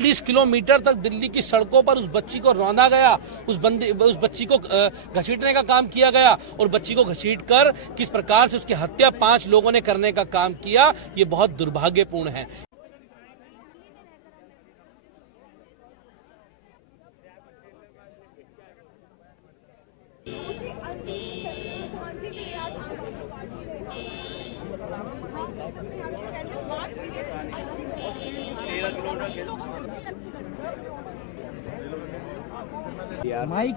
40 kilometre तक दिल्ली की सड़कों पर उस बच्ची को रौंदा गया, उस बच्ची को घसीटने का काम किया गया और बच्ची को घसीटकर किस प्रकार से उसकी हत्या 5 लोगों ने करने का काम किया, ये बहुत दुर्भाग्यपूर्ण है।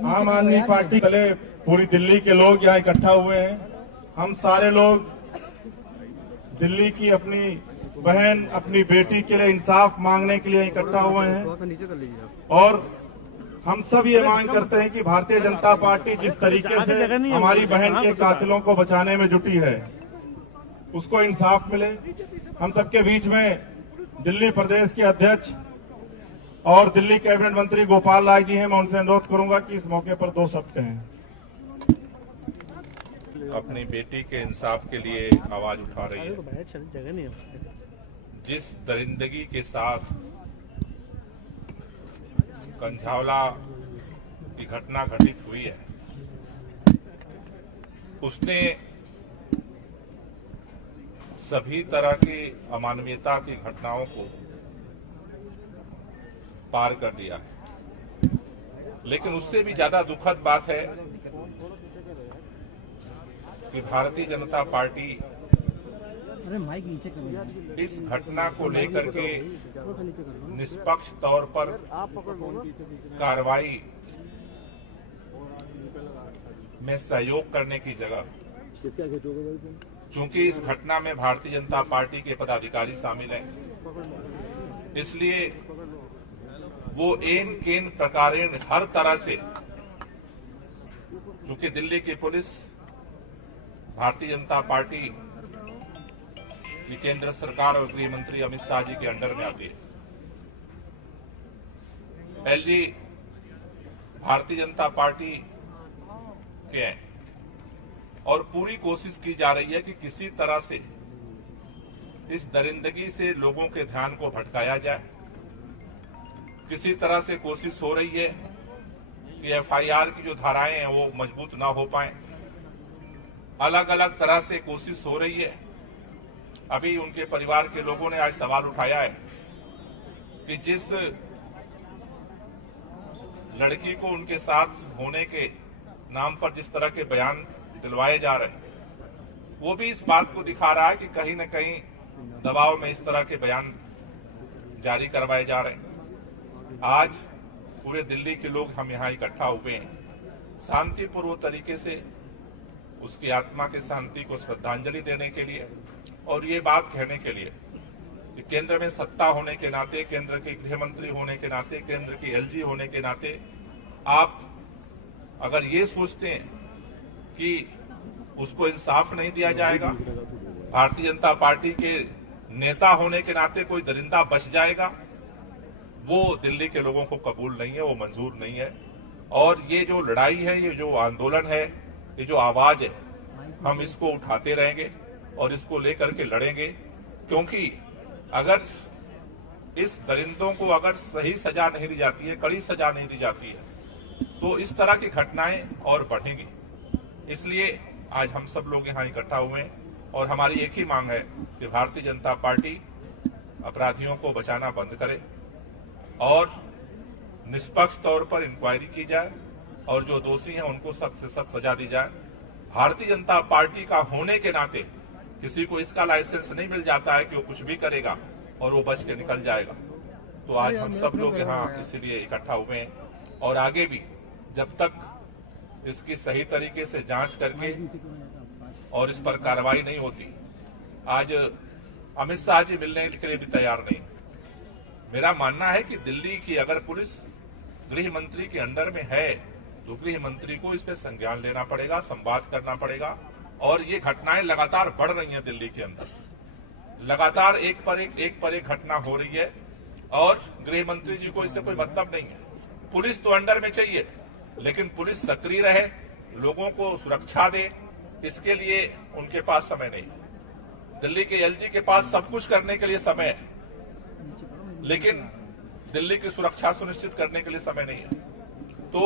आम आदमी पार्टी तले पूरी दिल्ली के लोग यहाँ इकट्ठा हुए हैं। हम सारे लोग दिल्ली की अपनी बहन, अपनी बेटी के लिए इंसाफ मांगने के लिए इकट्ठा हुए हैं और हम सब ये मांग करते हैं कि भारतीय जनता पार्टी जिस तरीके से हमारी बहन के कातिलों को बचाने में जुटी है, उसको इंसाफ मिले। हम सबके बीच में दिल्ली प्रदेश के अध्यक्ष और दिल्ली कैबिनेट मंत्री गोपाल राय जी हैं। मैं उनसे अनुरोध करूंगा कि इस मौके पर 2 शब्द कहें। अपनी बेटी के इंसाफ के लिए आवाज उठा रही है। जिस दरिंदगी के साथ कंझावला की घटना घटित हुई है, उसने सभी तरह की अमानवीयता की घटनाओं को पार कर दिया है। लेकिन उससे भी ज्यादा दुखद बात है कि भारतीय जनता पार्टी इस घटना को लेकर के निष्पक्ष तौर पर कार्रवाई में सहयोग करने की जगह, चूंकि इस घटना में भारतीय जनता पार्टी के पदाधिकारी शामिल हैं, इसलिए वो एन केन प्रकारेण हर तरह से, चूंकि दिल्ली की पुलिस भारतीय जनता पार्टी की केंद्र सरकार और गृह मंत्री अमित शाह जी के अंडर में आती है, एलजी भारतीय जनता पार्टी के हैं और पूरी कोशिश की जा रही है कि किसी तरह से इस दरिंदगी से लोगों के ध्यान को भटकाया जाए। किसी तरह से कोशिश हो रही है कि एफआईआर की जो धाराएं हैं वो मजबूत ना हो पाए। अलग अलग तरह से कोशिश हो रही है। अभी उनके परिवार के लोगों ने आज सवाल उठाया है कि जिस लड़की को उनके साथ होने के नाम पर जिस तरह के बयान दिलवाए जा रहे हैं, वो भी इस बात को दिखा रहा है कि कहीं न कहीं दबाव में इस तरह के बयान जारी करवाए जा रहे हैं। आज पूरे दिल्ली के लोग हम यहाँ इकट्ठा हुए हैं शांतिपूर्वक तरीके से उसकी आत्मा की शांति को श्रद्धांजलि देने के लिए और ये बात कहने के लिए कि केंद्र में सत्ता होने के नाते, केंद्र के गृह मंत्री होने के नाते, केंद्र की एलजी होने के नाते, आप अगर ये सोचते हैं कि उसको इंसाफ नहीं दिया जाएगा, भारतीय जनता पार्टी के नेता होने के नाते कोई दरिंदा बच जाएगा, वो दिल्ली के लोगों को कबूल नहीं है, वो मंजूर नहीं है। और ये जो लड़ाई है, ये जो आंदोलन है, ये जो आवाज है, हम इसको उठाते रहेंगे और इसको लेकर के लड़ेंगे, क्योंकि अगर इस दरिंदों को अगर सही सजा नहीं दी जाती है, कड़ी सजा नहीं दी जाती है, तो इस तरह की घटनाएं और बढ़ेंगी। इसलिए आज हम सब लोग यहाँ इकट्ठा हुए हैं और हमारी एक ही मांग है कि भारतीय जनता पार्टी अपराधियों को बचाना बंद करे और निष्पक्ष तौर पर इंक्वायरी की जाए और जो दोषी हैं उनको सख्त से सख्त सजा दी जाए। भारतीय जनता पार्टी का होने के नाते किसी को इसका लाइसेंस नहीं मिल जाता है कि वो कुछ भी करेगा और वो बच के निकल जाएगा। तो आज हम सब लोग यहाँ इसीलिए इकट्ठा हुए हैं और आगे भी जब तक इसकी सही तरीके से जांच करके और इस पर कार्रवाई नहीं होती, आज अमित शाह जी मिलने के लिए भी तैयार नहीं। मेरा मानना है कि दिल्ली की अगर पुलिस गृह मंत्री के अंडर में है तो गृह मंत्री को इस पे संज्ञान लेना पड़ेगा, संवाद करना पड़ेगा। और ये घटनाएं लगातार बढ़ रही हैं दिल्ली के अंदर, लगातार एक पर एक घटना हो रही है और गृह मंत्री जी को इससे कोई मतलब नहीं है। पुलिस तो अंडर में चाहिए, लेकिन पुलिस सक्रिय रहे, लोगों को सुरक्षा दे, इसके लिए उनके पास समय नहीं। दिल्ली के एलजी के पास सब कुछ करने के लिए समय है, लेकिन दिल्ली की सुरक्षा सुनिश्चित करने के लिए समय नहीं है। तो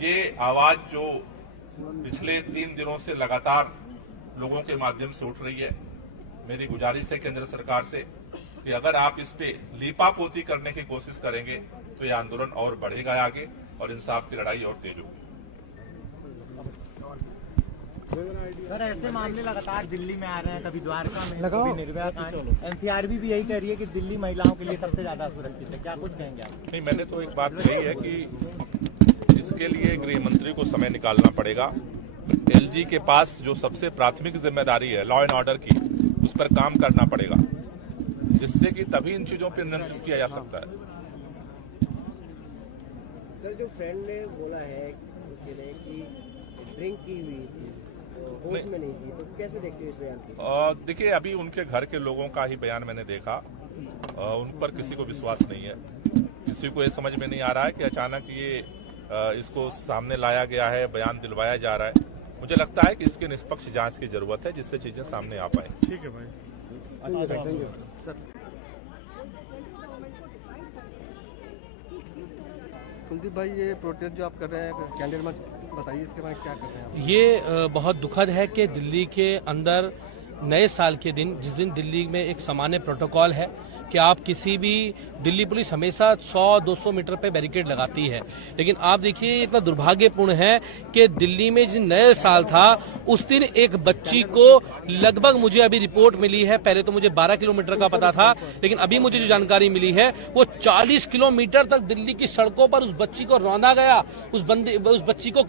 ये आवाज जो पिछले 3 दिनों से लगातार लोगों के माध्यम से उठ रही है, मेरी गुजारिश है केंद्र सरकार से कि अगर आप इस पे लीपापोती करने की कोशिश करेंगे तो यह आंदोलन और बढ़ेगा आगे और इंसाफ की लड़ाई और तेज होगी। सर, ऐसे मामले लगातार दिल्ली में आ रहे हैं, कभी द्वारका में, कभी निर्भया कांड। एनसीआरबी भी यही कह रही है कि दिल्ली महिलाओं के लिए सबसे ज्यादा सुरक्षित है। क्या कुछ कहेंगे आप? नहीं, मैंने तो एक बात कही है कि इसके लिए गृह मंत्री को समय निकालना पड़ेगा। एलजी के पास जो सबसे प्राथमिक जिम्मेदारी है लॉ एंड ऑर्डर की, उस पर काम करना पड़ेगा, जिससे कि तभी इन चीजों पर नियंत्रित किया जा सकता है। सर, जो फ्रेंड ने बोला है कि ड्रिंक की हुई थी, होश में नहीं थी, तो कैसे देखते हो इस बयान को? देखिए, अभी उनके घर के लोगों का ही बयान मैंने देखा, उन पर किसी को विश्वास नहीं है। किसी को ये समझ में नहीं आ रहा है कि अचानक ये इसको सामने लाया गया है, बयान दिलवाया जा रहा है। मुझे लगता है कि इसकी निष्पक्ष जांच की जरूरत है, जिससे चीजें सामने आ पाए। ठीक है भाई, कुलदीप भाई, ये प्रोटेस्ट जो आप कर रहे हैं कैंडिडेट में, बताइए इसके बारे में क्या कर रहे हैं आप? ये बहुत दुखद है कि दिल्ली के अंदर नए साल के दिन, जिस दिन दिल्ली में एक सामान्य प्रोटोकॉल है कि आप किसी भी, दिल्ली पुलिस हमेशा 100-200 मीटर पे बैरिकेड लगाती है, लेकिन आप देखिए इतना दुर्भाग्यपूर्ण है कि दिल्ली में जिस नए साल था उस दिन एक बच्ची को लगभग, मुझे अभी रिपोर्ट मिली है, पहले तो मुझे 12 किलोमीटर का पता था, लेकिन अभी मुझे जो जानकारी मिली है वो 40 किलोमीटर तक दिल्ली की सड़कों पर उस बच्ची को रौंदा गया, उस बच्ची को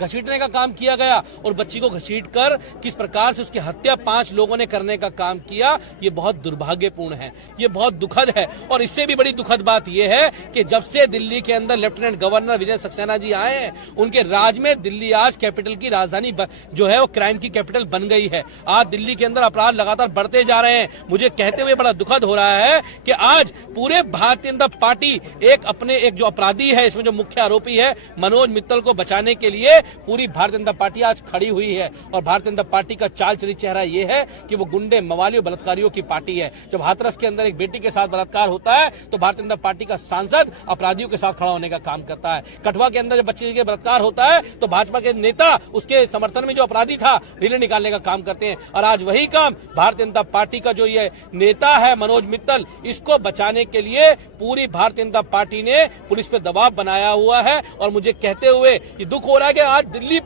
घसीटने का काम किया गया और बच्ची को घसीट कर किस प्रकार से उसकी हत्या 5 लोगों ने करने का काम किया। ये बहुत दुर्भाग्यपूर्ण है, ये बहुत दुखद है। और इससे भी बड़ी दुखद बात यह है कि जब से दिल्ली के अंदर लेफ्टिनेंट गवर्नर विजय सक्सेना जी आए हैं, उनके राज में दिल्ली आज कैपिटल की राजधानी जो है वो क्राइम की कैपिटल बन गई है। आज दिल्ली के अंदर अपराध लगातार बढ़ते जा रहे हैं। मुझे कहते हुए बड़ा दुखद हो रहा है कि आज पूरे भारतीय जनता पार्टी एक जो अपराधी है, इसमें जो मुख्य आरोपी है मनोज मित्तल को बचाने के लिए पूरी भारतीय जनता पार्टी आज खड़ी हुई है। और भारतीय जनता पार्टी का चाल चली चेहरा यह है कि वो गुंडे, मवाली और बलात्कारियों की पार्टी है। जब हाथरस के अंदर एक बेटी के साथ बलात्कार होता है तो भारतीय जनता पार्टी का सांसद अपराधियों के साथ खड़ा होने का काम करता है। कठुआ के अंदर जब बच्चे के बलात्कार होता है तो भाजपा के नेता उसके समर्थन में जो अपराधी था रीले निकालने का काम करते हैं। और आज वही काम भारतीय जनता पार्टी का जो ये नेता है मनोज मित्तल, इसको बचाने के लिए पूरी भारतीय जनता पार्टी ने पुलिस पे दबाव बनाया हुआ है। और मुझे कहते हुए ये दुख हो रहा है कि आज दिल्ली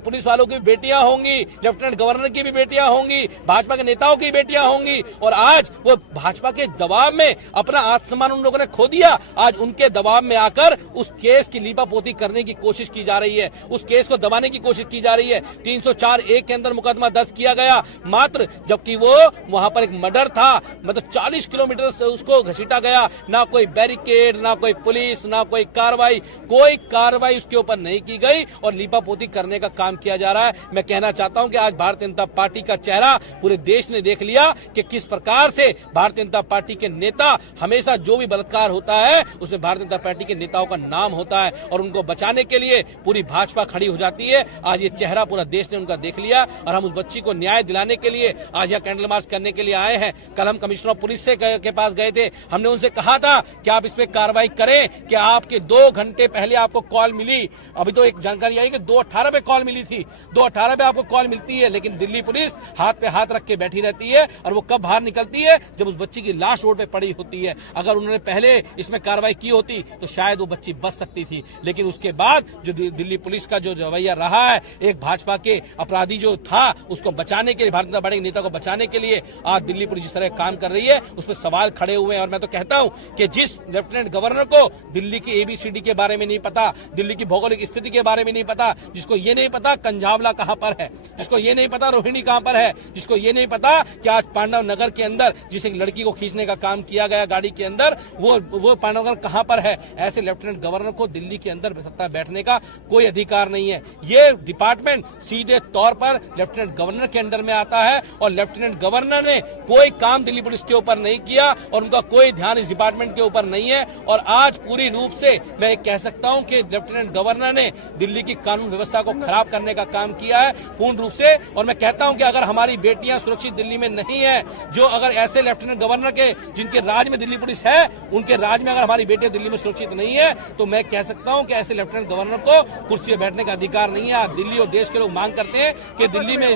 पुलिस वालों की बेटियां होंगी, लेफ्टिनेंट गवर्नर की भी बेटियां होंगी, भाजपा के नेताओं की बेटियां होंगी, और आज वो भाजपा के दबाव में अपना आत्मसम्मान उन लोगों ने खो दिया। आज उनके दबाव में आकर उस केस की लीपापोती करने की कोशिश की जा रही है, उस केस को दबाने की कोशिश की जा रही है। 304(1) के अंदर मुकदमा दर्ज किया गया, मात्र जबकि वो वहां पर एक मर्डर था, मतलब 40 किलोमीटर से उसको घसीटा गया। ना कोई बैरिकेड, ना कोई पुलिस, ना कोई कार्रवाई उसके ऊपर नहीं की गई और लीपापोती करने का काम किया जा रहा है। मैं कहना चाहता हूं कि आज भारतीय जनता पार्टी का चेहरा पूरे देश ने देख लिया कि किस प्रकार से भारतीय जनता पार्टी के नेता, हमेशा जो भी बलात्कार होता है उसमें भारतीय जनता पार्टी के नेताओं का नाम होता है और उनको बचाने के लिए पूरी भाजपा खड़ी हो जाती है। आज ये चेहरा पूरा देश ने उनका देख लिया और हम उस बच्ची को न्याय दिलाने के लिए आज यहाँ कैंडल मार्च करने के लिए आए हैं। कल हम कमिश्नर ऑफ पुलिस के पास गए थे, हमने उनसे कहा था कि आप इस पे कार्रवाई करें कि आपके 2 घंटे पहले आपको कॉल मिली। अभी तो एक जानकारी आई कि 2:18 पे कॉल मिली थी, 2:18 पे आपको कॉल मिलती है, लेकिन दिल्ली पुलिस हाथ पे हाथ रख के बैठी रहती है और वो कब बाहर निकलती है, जब उस बच्ची की लाश रोड पे पड़ी होती है। अगर उन्होंने पहले इसमें कार्रवाई की होती तो शायद वो बच्ची बच सकती थी, लेकिन उसके बाद जो दिल्ली पुलिस का जो रवैया रहा है, एक भाजपा के अपराधी जो था उसको बचाने के लिए, भारतीय जनता पार्टी के नेता को बचाने के लिए आज दिल्ली पुलिस जिस तरह काम कर रही है उस पर सवाल खड़े हुए हैं। और मैं तो कहता हूं कि जिस लेफ्टिनेंट गवर्नर को दिल्ली की ABCD के बारे में नहीं पता, दिल्ली की भौगोलिक स्थिति के बारे में नहीं पता, जिसको ये नहीं पता कंझावला कहां पर है, जिसको ये नहीं पता रोहिणी कहां पर है, जिसको ये नहीं पता कि आज पांडव नगर के अंदर जिस एक लड़की को खींचने का काम किया गया गाड़ी के अंदर, वो पांडव नगर कहां पर है, ऐसे लेफ्टिनेंट गवर्नर को दिल्ली के अंदर सत्ता बैठने का कोई अधिकार नहीं है। ये डिपार्टमेंट सीधे तौर पर लेफ्टिनेंट गवर्नर के अंडर में आता है और लेफ्टिनेंट गवर्नर ने कोई काम दिल्ली पुलिस के ऊपर नहीं किया और उनका कोई ध्यान इस डिपार्टमेंट के ऊपर नहीं है। और आज पूरी रूप से मैं कह सकता हूं कि लेफ्टिनेंट गवर्नर ने दिल्ली की कानून व्यवस्था को खराब करने का काम किया है पूर्ण रूप से। और मैं कहता हूं कि अगर हमारी बेटियां सुरक्षित दिल्ली में नहीं है, जो अगर ऐसे लेफ्टिनेंट गवर्नर के जिनके राज में दिल्ली पुलिस है, उनके राज में अगर हमारी बेटियां दिल्ली में सुरक्षित नहीं है, तो मैं कह सकता हूं कि ऐसे लेफ्टिनेंट गवर्नर को कुर्सी पर बैठने का अधिकार नहीं है। दिल्ली और देश के लोग मांग करते हैं कि दिल्ली में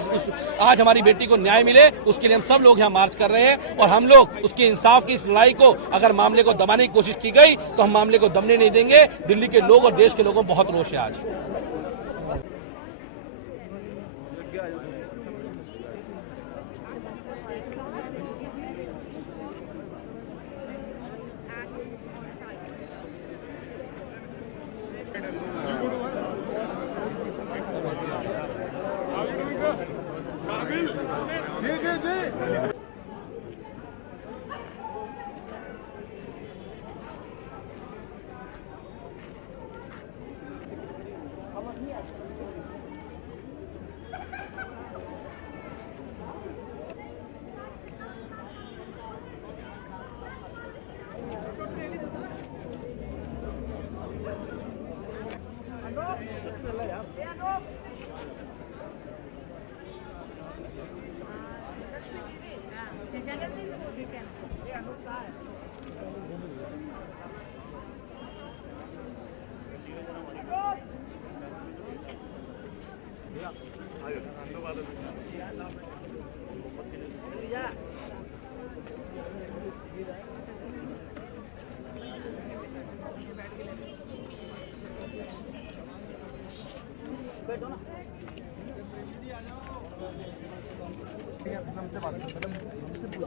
आज हमारी बेटी को न्याय मिले, उसके लिए हम सब लोग यहाँ मार्च कर रहे हैं और हम लोग उसके इंसाफ की इस लड़ाई को, अगर मामले को दबाने की कोशिश की गई तो हम मामले को दबने नहीं देंगे। दिल्ली के लोग और देश के लोगों को बहुत रोष है आज।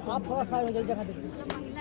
आप थोड़ा सा जगह देखिए।